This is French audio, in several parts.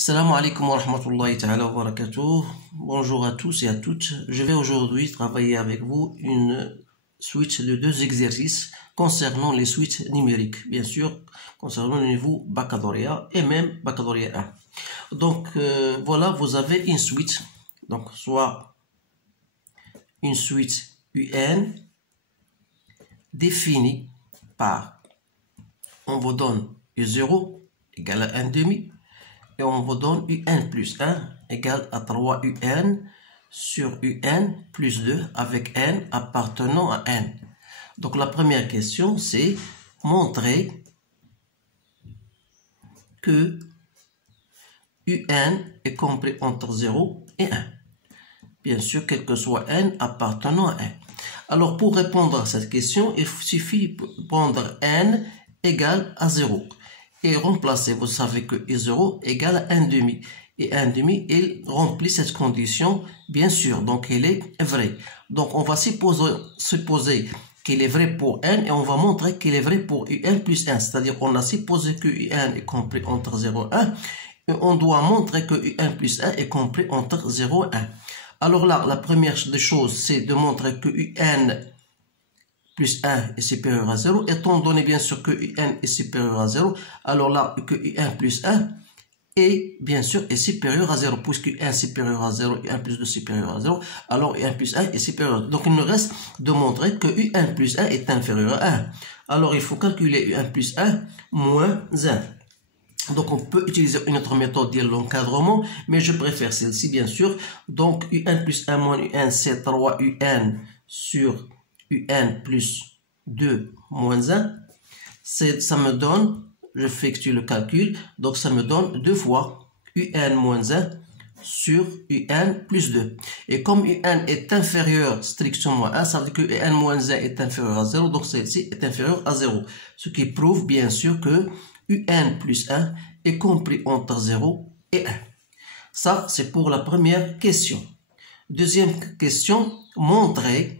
Salam alaikum wa rahmatullahi ta'ala wa barakatuh. Bonjour à tous et à toutes. Je vais aujourd'hui travailler avec vous une suite de deux exercices concernant les suites numériques, bien sûr, concernant le niveau baccalauréat et même baccalauréat 1. Donc voilà, vous avez une suite, donc soit une suite UN définie par, on vous donne U0 égale à 1 demi, et on vous donne UN plus 1 égale à 3 UN sur UN plus 2 avec N appartenant à N. Donc la première question, c'est montrer que UN est compris entre 0 et 1. Bien sûr, quel que soit N appartenant à N. Alors pour répondre à cette question, il suffit de prendre N égale à 0. Et remplacer, vous savez que I0 égale à 1 demi. Et 1 demi, il remplit cette condition, bien sûr, donc il est vrai. Donc on va supposer qu'il est vrai pour n et on va montrer qu'il est vrai pour un plus 1. C'est-à-dire qu'on a supposé que un est compris entre 0 et 1. Et on doit montrer que un plus 1 est compris entre 0 et 1. Alors là, la première des choses, c'est de montrer que un plus 1 est supérieur à 0, étant donné bien sûr que UN est supérieur à 0, alors là que UN plus 1 est bien sûr est supérieur à 0, puisque UN est supérieur à 0 et 1 plus 2 supérieur à 0, alors UN plus 1 est supérieur à 0. Donc il nous reste de montrer que UN plus 1 est inférieur à 1. Alors il faut calculer UN plus 1 moins 1. Donc on peut utiliser une autre méthode de l'encadrement, mais je préfère celle-ci bien sûr. Donc UN plus 1 moins UN, c'est 3 UN sur UN plus 2 moins 1, ça me donne, je effectue le calcul, donc ça me donne 2 fois UN moins 1 sur UN plus 2. Et comme UN est inférieur strictement à 1, ça veut dire que UN moins 1 est inférieur à 0, donc celle-ci est inférieure à 0. Ce qui prouve bien sûr que UN plus 1 est compris entre 0 et 1. Ça, c'est pour la première question. Deuxième question, montrer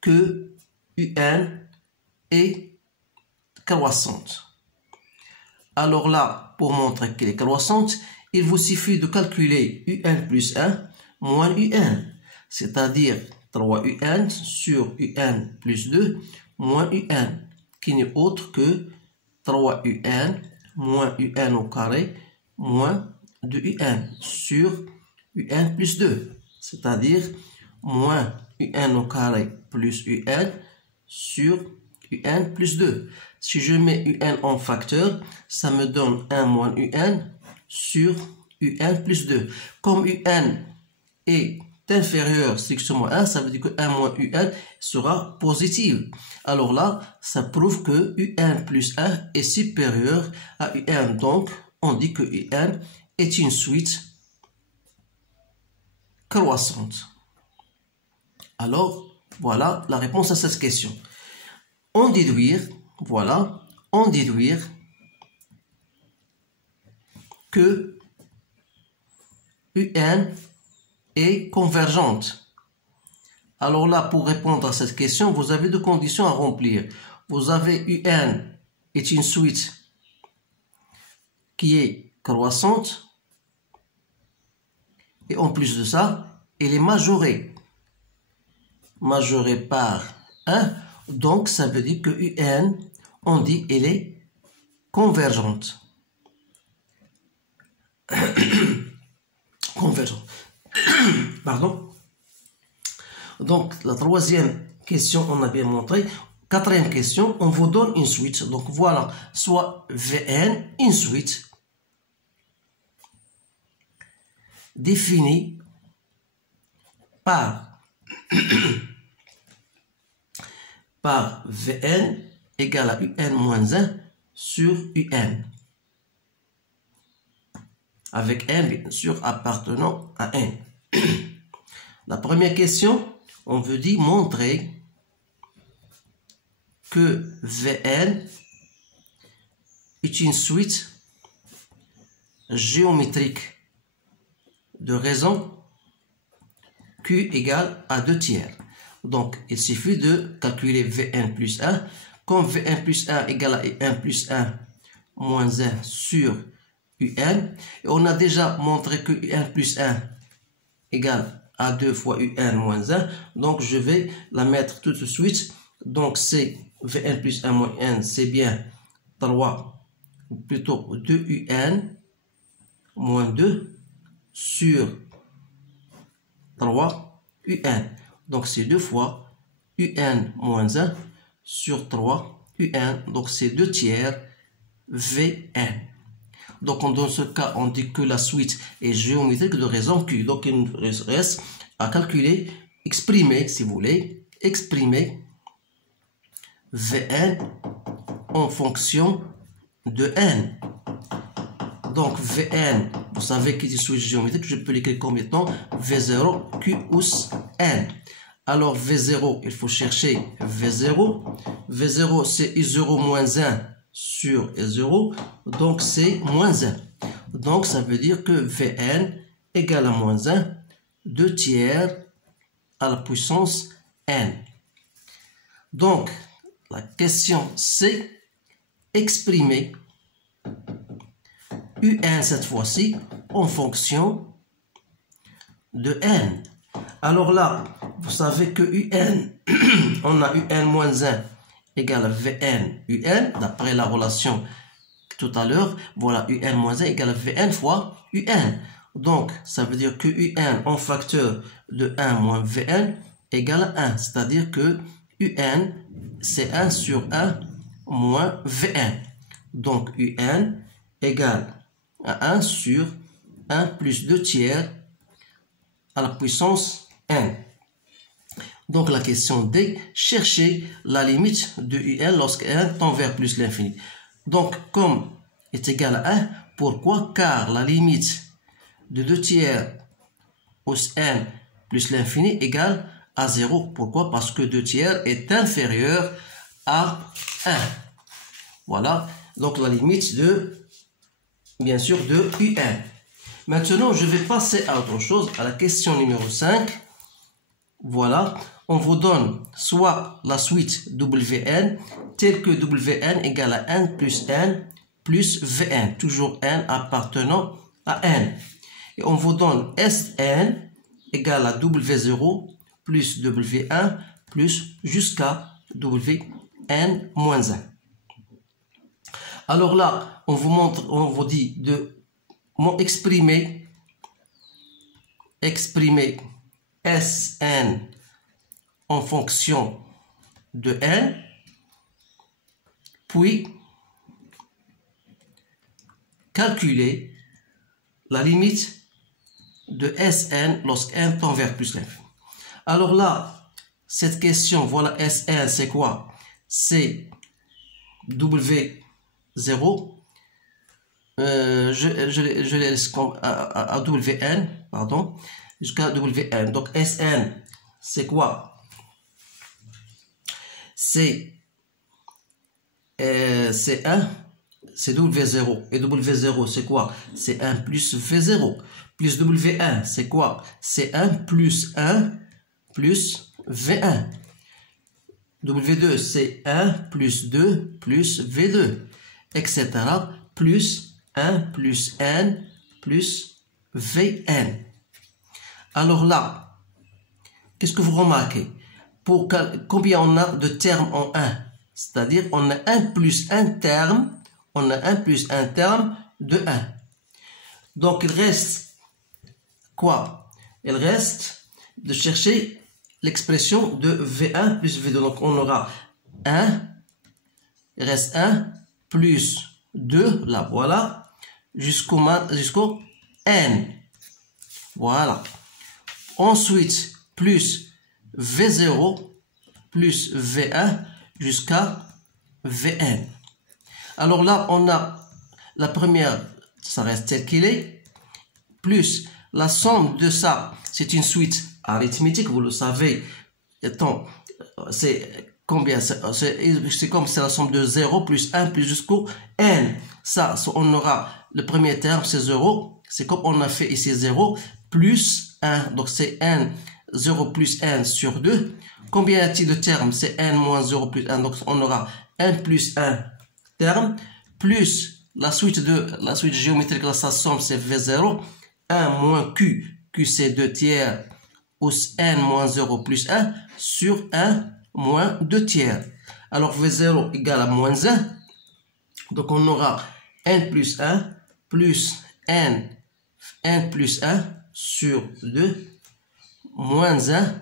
que UN est croissante. Alors là, pour montrer qu'elle est croissante, il vous suffit de calculer UN plus 1 moins UN, c'est-à-dire 3 UN sur UN plus 2 moins UN, qui n'est autre que 3 UN moins UN au carré moins 2 UN sur UN plus 2, c'est-à-dire moins UN au carré plus UN sur UN plus 2. Si je mets UN en facteur, ça me donne 1 moins UN sur UN plus 2. Comme UN est inférieur strictement à 1, ça veut dire que 1 moins UN sera positif. Alors là, ça prouve que UN plus 1 est supérieur à UN. Donc, on dit que UN est une suite croissante. Alors, voilà la réponse à cette question. En déduire, voilà, en déduire que UN est convergente. Alors là, pour répondre à cette question, vous avez deux conditions à remplir. Vous avez UN est une suite qui est croissante et en plus de ça, elle est majorée par 1, donc ça veut dire que UN, on dit elle est convergente. Convergente. Pardon. Donc la troisième question, on a bien montré. Quatrième question, on vous donne une suite. Donc voilà, soit VN, une suite définie par Vn égale à Un moins 1 sur Un. Avec N, bien sûr, appartenant à N. La première question, on veut dire montrer que Vn est une suite géométrique de raison Q égale à 2 tiers. Donc, il suffit de calculer Vn plus 1. Comme Vn plus 1 égale à 1 plus 1 moins 1 sur UN. Et on a déjà montré que UN plus 1 égale à 2 fois UN moins 1. Donc, je vais la mettre tout de suite. Donc, c'est Vn plus 1 moins n, c'est bien 3, plutôt 2 UN moins 2 sur 3 UN. Donc, c'est 2 fois UN moins 1 sur 3 UN. Donc, c'est 2 tiers Vn. Donc, dans ce cas, on dit que la suite est géométrique de raison Q. Donc, il nous reste à calculer, exprimer, si vous voulez, exprimer Vn en fonction de n. Donc, Vn, vous savez qu'il est suite géométrique, je peux l'écrire comme étant V0 Q us n. Alors, V0, il faut chercher V0. V0, c'est I0 moins 1 sur I0, donc c'est moins 1. Donc, ça veut dire que Vn égale à moins 1, 2 tiers à la puissance n. Donc, la question c'est exprimer UN cette fois-ci en fonction de n. Alors là, vous savez que UN, on a UN moins 1 égale à Vn UN, d'après la relation tout à l'heure, voilà, UN moins 1 égale à Vn fois UN. Donc, ça veut dire que UN en facteur de 1 moins Vn égale à 1, c'est-à-dire que UN, c'est 1 sur 1 moins Vn. Donc, UN égale à 1 sur 1 plus 2 tiers à la puissance n. Donc, la question D, chercher la limite de UN lorsque n tend vers plus l'infini. Donc, comme est égal à 1, pourquoi? Car la limite de 2 tiers hausse n plus l'infini égale à 0. Pourquoi? Parce que 2 tiers est inférieur à 1. Voilà, donc la limite de, bien sûr, de UN. Maintenant, je vais passer à autre chose, à la question numéro 5. Voilà, on vous donne soit la suite Wn, telle que Wn égale à n plus Vn, toujours n appartenant à n. Et on vous donne Sn égale à W0 plus W1 plus jusqu'à Wn moins 1. Alors là, on vous montre, on vous dit de exprimer Sn en fonction de n, puis calculer la limite de Sn lorsque n tend vers plus l'infini. Alors là, cette question, voilà, Sn, c'est quoi? C'est W0. Je laisse comme à Wn, pardon, jusqu'à Wn. Donc, Sn, c'est quoi? C'est 1, c'est W0. Et W0, c'est quoi? C'est 1 plus V0. Plus W1, c'est quoi? C'est 1 plus V1. W2, c'est 1 plus 2 plus V2, etc. Plus 1 plus n plus Vn. Alors là, qu'est-ce que vous remarquez? Pour combien on a de termes en 1? C'est-à-dire, on a 1 plus un terme, on a 1 plus un terme de 1. Donc, il reste quoi? Il reste de chercher l'expression de V1 plus V2. Donc, on aura 1, il reste 1 plus 2, là, voilà, jusqu'au n. Voilà. Ensuite, plus V0 plus V1 jusqu'à Vn. Alors là, on a la première, ça reste tel qu'il est, plus la somme de ça, c'est une suite arithmétique, vous le savez, c'est combien? C'est comme c'est la somme de 0 plus 1 plus jusqu'au n. Ça, on aura le premier terme, c'est 0, c'est comme on a fait ici 0, plus 1, donc c'est n, 0 plus 1 sur 2. Combien y a-t-il de termes? C'est n moins 0 plus 1, donc on aura 1 plus 1 terme, plus la suite géométrique, là, sa somme, c'est V0. 1 moins Q, Q c'est 2 tiers, ou N moins 0 plus 1, sur 1 moins 2 tiers. Alors V0 égale à moins 1. Donc on aura N plus 1 plus N plus 1 sur 2 moins 1,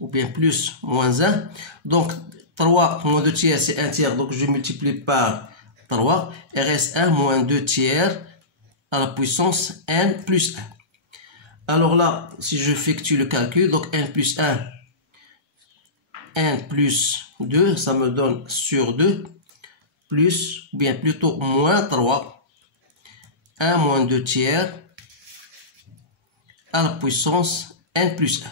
ou bien plus moins 1. Donc 3 moins 2 tiers, c'est 1 tiers. Donc je multiplie par 3. Il reste 1 moins 2 tiers à la puissance N plus 1. Alors là, si j'effectue le calcul, donc N plus 1, N plus 2, ça me donne sur 2, plus, ou bien plutôt moins 3, 1 moins 2 tiers à la puissance N plus 1.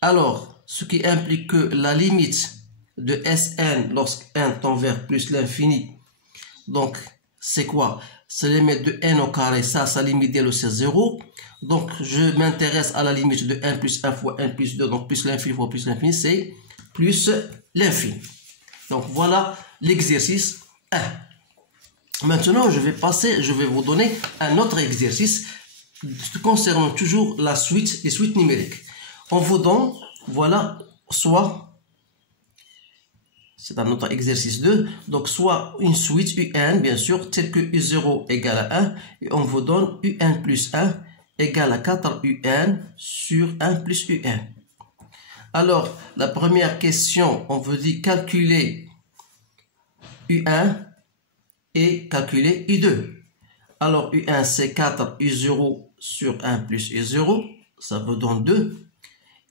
Alors, ce qui implique que la limite de Sn lorsque n tend vers plus l'infini, donc c'est quoi? C'est la limite de n au carré, ça limite d'elle c'est 0. Donc je m'intéresse à la limite de n plus 1 fois n plus 2, donc plus l'infini fois plus l'infini, c'est plus l'infini. Donc voilà l'exercice 1. Maintenant je vais vous donner un autre exercice concernant toujours les suites numériques. On vous donne, voilà, soit, c'est un autre exercice 2, donc soit une suite UN, bien sûr, telle que U0 égale à 1, et on vous donne UN plus 1 égale à 4 UN sur 1 plus UN. Alors, la première question, on veut dire calculer U1 et calculer U2. Alors, U1 c'est 4 U0 sur 1 plus U0, ça vous donne 2.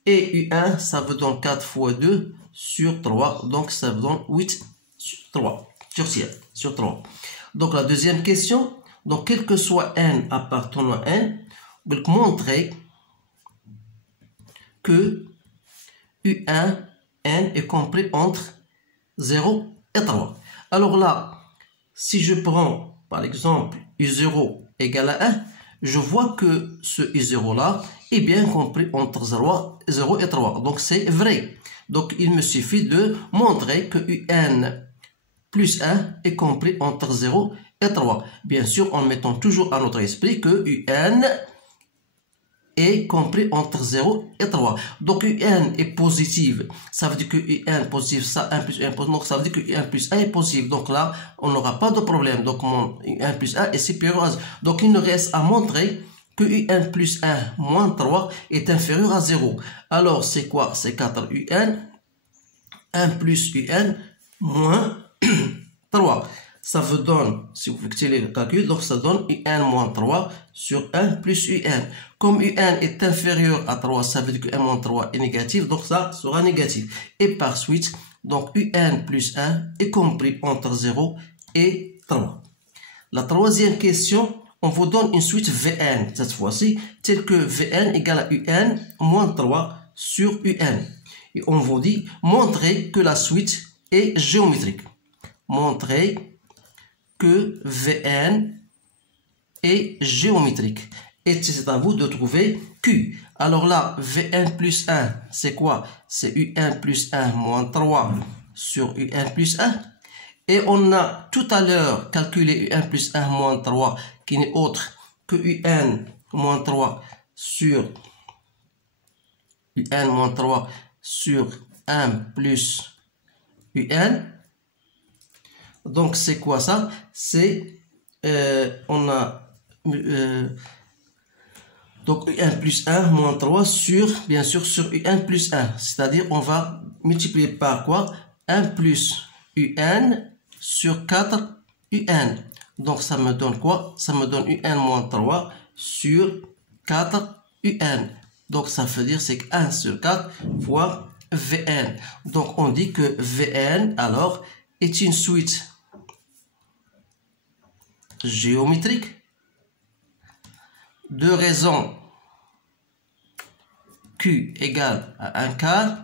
Et U1, ça vous donne 4 fois 2 sur 3. Donc, ça vous donne 8 sur 3. Sur 3. Donc, la deuxième question. Donc, quel que soit n appartenant à n, vous montrez que U1, n est compris entre 0 et 3. Alors là, si je prends, par exemple, U0 égale à 1, je vois que ce U0 là est bien compris entre 0 et 3. Donc c'est vrai. Donc il me suffit de montrer que UN plus 1 est compris entre 0 et 3. Bien sûr, en mettant toujours à notre esprit que UN est compris entre 0 et 3. Donc UN est positive. Ça veut dire que UN est positif, ça 1 plus 1 positif. Donc ça veut dire que UN plus 1 est positif. Donc là, on n'aura pas de problème. Donc mon UN plus 1 est supérieur à 0. Donc il nous reste à montrer que UN plus 1 moins 3 est inférieur à 0. Alors c'est quoi? C'est 4 UN, 1 plus UN moins 3. Ça vous donne, si vous faites le calcul, donc ça donne UN moins 3 sur 1 plus UN. Comme UN est inférieur à 3, ça veut dire que 1 moins 3 est négatif, donc ça sera négatif. Et par suite, donc UN plus 1 est compris entre 0 et 3. La troisième question, on vous donne une suite Vn, cette fois-ci, telle que Vn égale à UN moins 3 sur UN. Et on vous dit, montrer que la suite est géométrique. Montrer que Vn est géométrique. Et c'est à vous de trouver Q. Alors là, Vn plus 1, c'est quoi? C'est Un plus 1 moins 3 sur Un plus 1. Et on a tout à l'heure calculé Un plus 1 moins 3, qui n'est autre que Un moins 3 sur Un moins 3 sur 1 plus Un. Donc c'est quoi ça? C'est on a donc Un plus 1 moins 3 sur, bien sûr, sur Un plus 1. C'est-à-dire on va multiplier par quoi? 1 plus Un sur 4 UN. Donc ça me donne quoi? Ça me donne UN moins 3 sur 4 UN. Donc ça veut dire c'est 1 sur 4 fois Vn. Donc on dit que Vn alors est une suite géométrique de raison Q égale à 1 quart,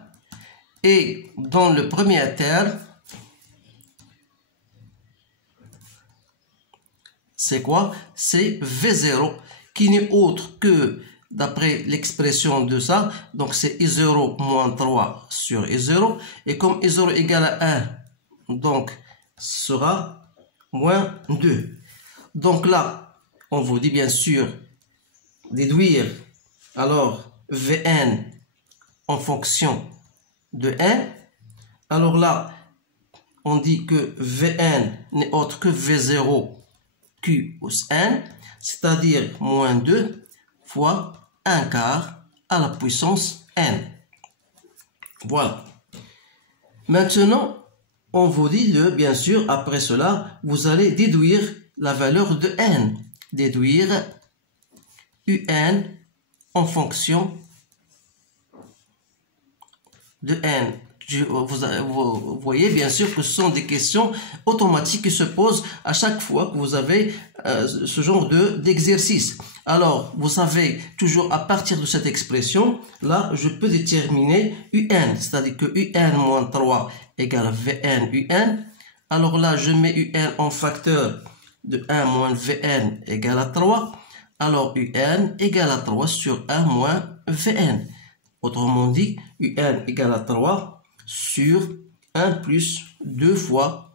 et dans le premier terme, c'est quoi? C'est V0 qui n'est autre que, d'après l'expression de ça, donc c'est I0 moins 3 sur I0, et comme I0 égale à 1, donc sera moins 2. Donc là, on vous dit bien sûr déduire alors Vn en fonction de n. Alors là, on dit que Vn n'est autre que V0 Q plus n, c'est-à-dire moins 2 fois 1 quart à la puissance n. Voilà. Maintenant, on vous dit de, bien sûr, après cela, vous allez déduire la valeur de n. Déduire un en fonction de n. Vous voyez bien sûr que ce sont des questions automatiques qui se posent à chaque fois que vous avez ce genre d'exercice. Alors, vous savez, toujours à partir de cette expression, là, je peux déterminer un, c'est-à-dire que un moins 3 égale Vn un. Alors là, je mets un en facteur de 1 moins Vn égale à 3. Alors, un égale à 3 sur 1 moins Vn. Autrement dit, un égale à 3 sur 1 plus 2 fois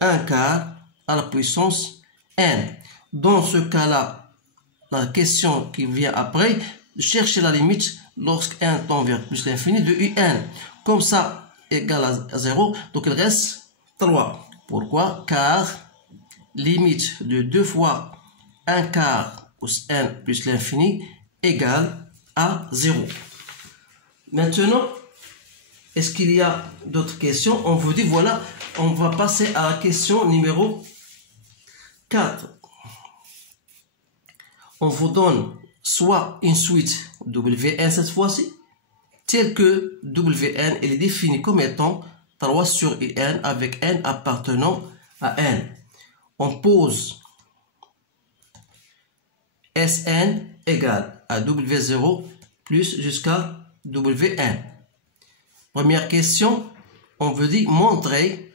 1 quart à la puissance n. Dans ce cas-là, la question qui vient après, chercher la limite lorsque n tend vers plus l'infini de un. Comme ça, égale à 0, donc il reste 3. Pourquoi? Car limite de 2 fois 1 quart plus n plus l'infini égale à 0. Maintenant, est-ce qu'il y a d'autres questions? On vous dit, voilà, on va passer à la question numéro 4. On vous donne soit une suite Wn cette fois-ci, telle que Wn est définie comme étant 3 sur n avec n appartenant à n. On pose Sn égale à W0 plus jusqu'à Wn. Première question, on veut dire montrer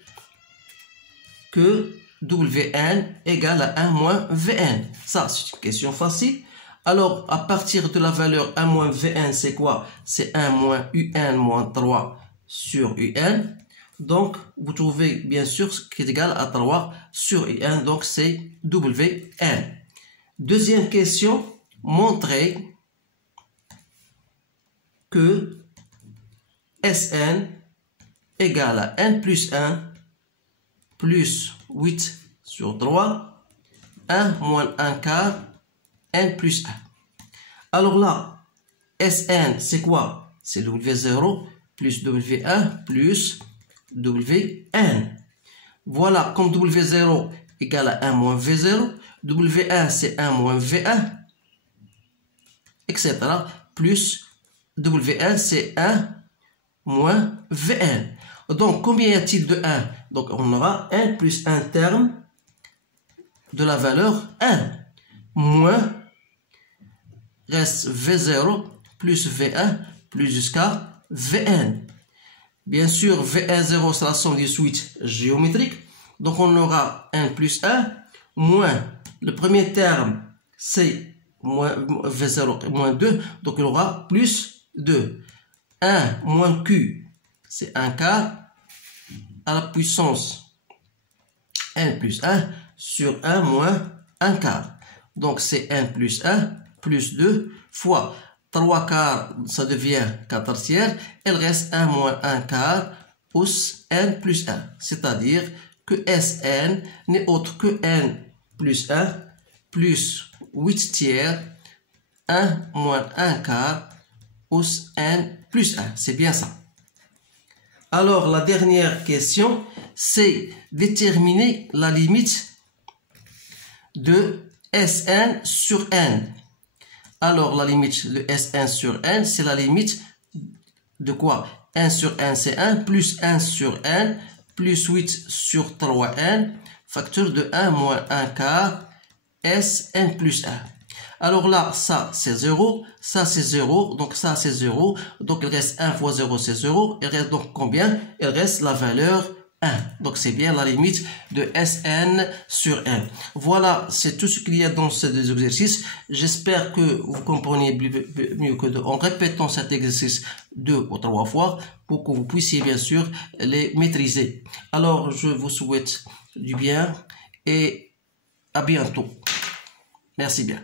que Wn égale à 1 moins Vn. Ça, c'est une question facile. Alors, à partir de la valeur 1 moins Vn, c'est quoi? C'est 1 moins Un moins 3 sur Un. Donc, vous trouvez bien sûr ce qui est égal à 3 sur Un. Donc, c'est Wn. Deuxième question, montrer que Sn égale à n plus 1 plus 8 sur 3, 1 moins 1 quart, n plus 1. Alors là, Sn, c'est quoi? C'est W0 plus W1 plus Wn. Voilà, comme W0 égale à 1 moins V0, W1 c'est 1 moins V1, etc. Plus W1 c'est 1 moins Vn. Donc, combien y a-t-il de 1? Donc, on aura 1 plus un terme de la valeur 1. Moins, reste V0 plus V1 plus jusqu'à Vn. Bien sûr, V1,0 c'est la somme des suites géométriques. Donc, on aura 1 plus 1 moins, le premier terme, c'est moins V0 moins 2. Donc, il aura plus 2. 1 moins Q, c'est 1 quart à la puissance n plus 1 sur 1 moins 1 quart. Donc, c'est 1 plus 1 plus 2 fois 3 quarts, ça devient 4 tiers. Il reste 1 moins 1 quart plus n plus 1. C'est-à-dire que Sn n'est autre que n plus 1 plus 8 tiers 1 moins 1 quart plus n plus 1. C'est bien ça. Alors, la dernière question, c'est déterminer la limite de Sn sur n. Alors, la limite de Sn sur n, c'est la limite de quoi? 1 sur n, c'est 1, plus 1 sur n, plus 8 sur 3n, facteur de 1 moins 1 quart, Sn plus 1. Alors là, ça c'est 0, ça c'est 0, donc ça c'est 0, donc il reste 1 fois 0 c'est 0, il reste donc combien? Il reste la valeur 1. Donc c'est bien la limite de Sn sur n. Voilà, c'est tout ce qu'il y a dans ces deux exercices. J'espère que vous comprenez mieux que en répétant cet exercice 2 ou 3 fois pour que vous puissiez bien sûr les maîtriser. Alors je vous souhaite du bien et à bientôt. Merci bien.